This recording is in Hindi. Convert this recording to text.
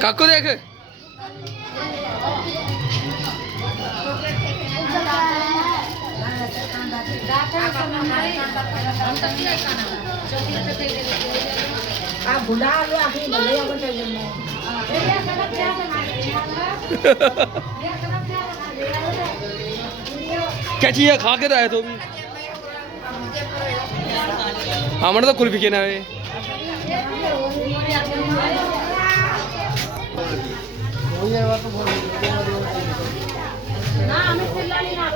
काकू देख क्या चाहिए खा के तो आए तो भी हमारे तो कुल्फी के ना है ना हमें चिल्लानी ना